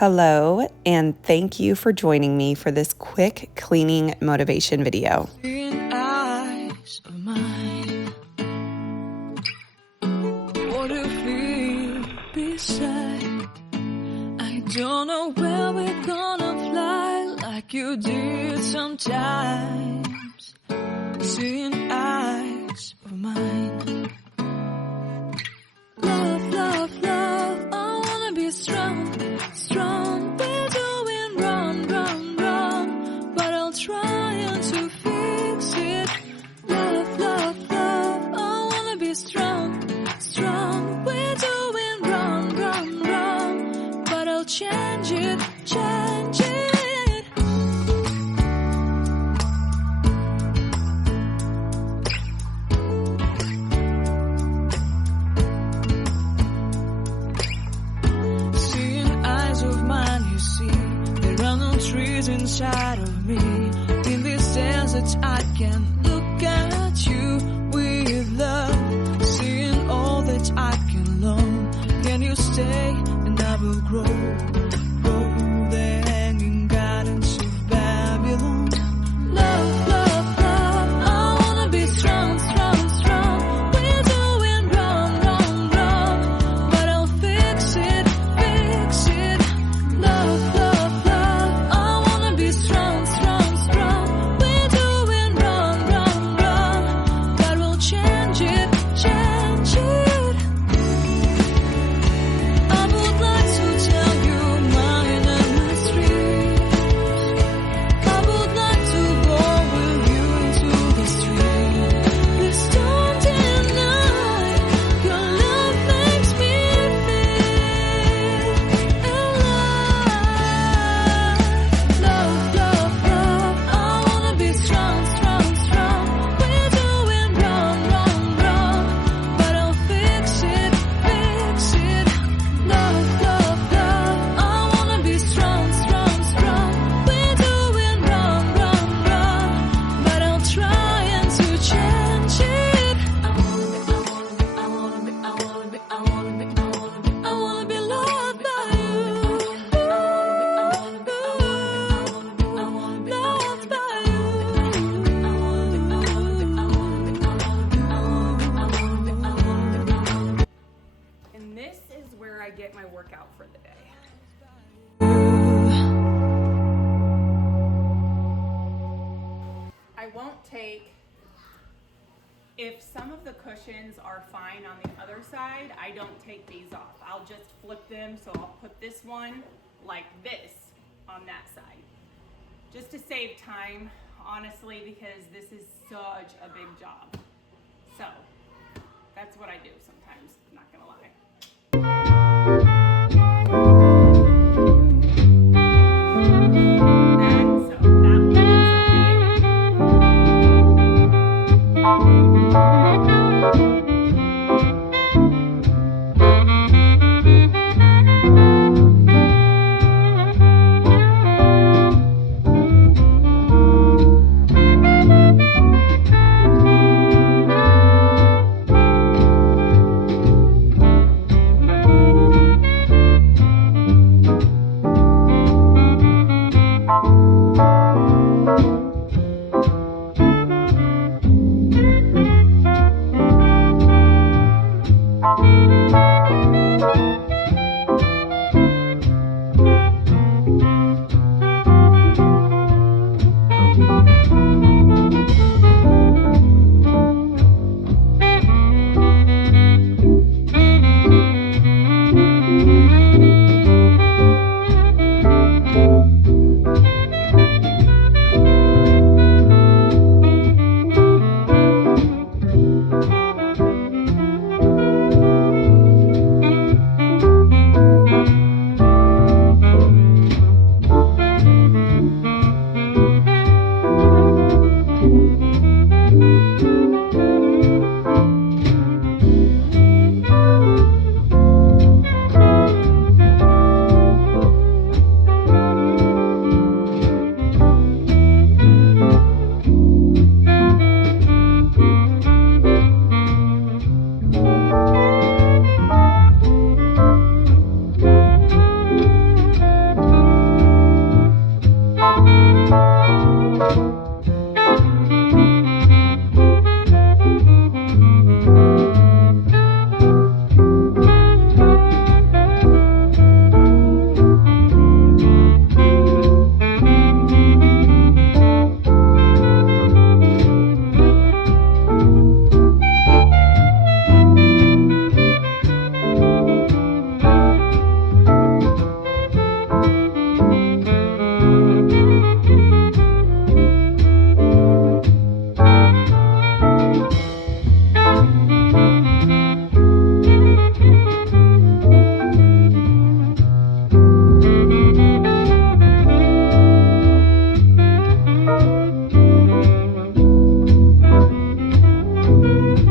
Hello, and thank you for joining me for this quick cleaning motivation video. Eyes of mine, what if we beside? I don't know where we're gonna fly like you did sometimes. Seeing eyes of mine. Love, love, love, I wanna be strong, strong. We're doing wrong, wrong, wrong, but I'll try to fix it. Love, love, love, I wanna be strong, strong. We're doing wrong, wrong, wrong, but I'll change it, change it. Trees inside of me. In this desert I can look at you with love. Seeing all that I can learn. Can you stay and I will grow? Grow the hanging gardens of Babylon. Love, love, love, I wanna be strong, strong, strong. We're doing wrong, wrong, wrong, but I'll fix it, fix it. Love, love, strong, strong, strong. We're doing wrong, wrong, wrong, but we'll change it, change it. I would like to tell you mine and my streets. I would like to go with you into the street. Please don't deny your love makes me feel alive. Love, love, love, I wanna be strong, strong, strong. We're doing wrong, wrong, wrong, but I'll fix it, fix it. Love, love, love, I wanna be strong, strong, strong. We're doing wrong, wrong, wrong, but I'll try to change it. I wanna be loved by you. Loved by you. And this is where I get my workout for the day. I won't take, if some of the cushions are fine on the other side, I don't take these off. I'll just flip them, so I'll put this one like this on that side. Just to save time, honestly, because this is such a big job. So, that's what I do sometimes, I'm not gonna lie. you.